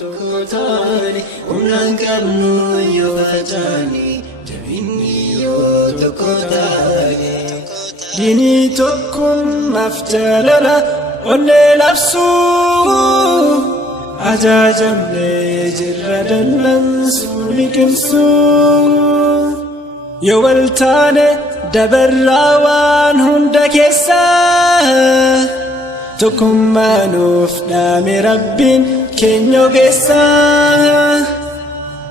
Tokotani umnan qabnu yoo facani jabinni yoo tokotani dini tokkum afjalala onne labsu ajajamne jirra dallansu liqimsu yoo waltaane dabarraa waan hunda keessa tokkummaanuuf dhaame rabbiin keenya ogeessa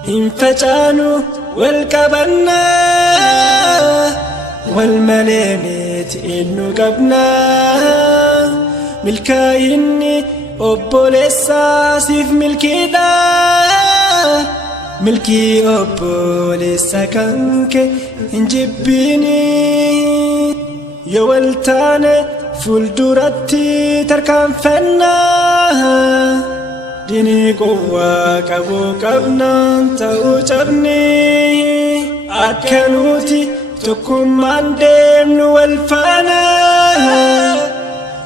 hin facaanu wal qabanna wal malee miti eenyu qabna milkaa'inni obboleessaa siif milkiidha milkii obboleessa kan kee hin jibbiini yoo wal taane fulduratti tarkaanfanna dini quwwaa qabu qabnaan ta'uu cabni akka nuti tokkummaan deemnu wal faana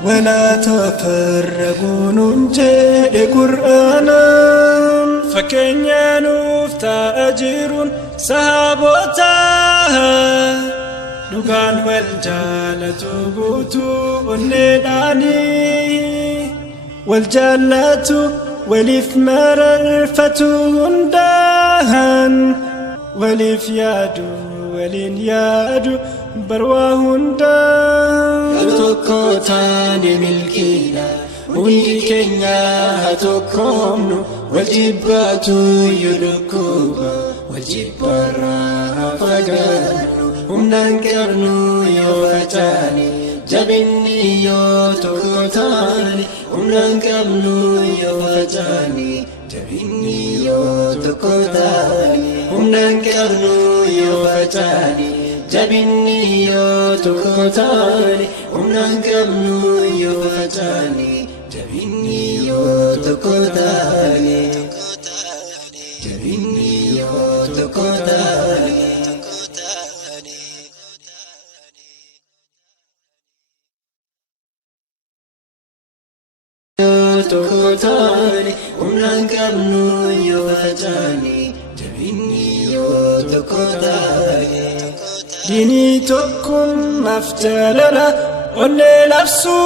walaa tafarraquu nuun jedhe Qur'aanaan fakkeenya nuuf ta'a jiruun sahaabota dhugaan wal jaalatu guutuu onneedhaani wal jaallatu waliif mararfatu hundaan waliif yaadu waliin yaadu barwaa hundaan tokko taane milkiidha hundi keenya tokkoomnu wal jibbaatu yoo dhukkuba wal jibbarraa fagaannu humnaan qabnu yoo facane jabinni yoo tokko taane humnaan qabnu yoo facane jabinni yoo tokko taane humnaan qabnu yoo facane jabinni yoo tokko taane humnaan qabnu yoo facane jabinni yoo tokko taane jabinni yoo tokko taane Tokotani umnan qabnu yoo facani jabinni yoo tokotani dini tokkum afjalala onne labsu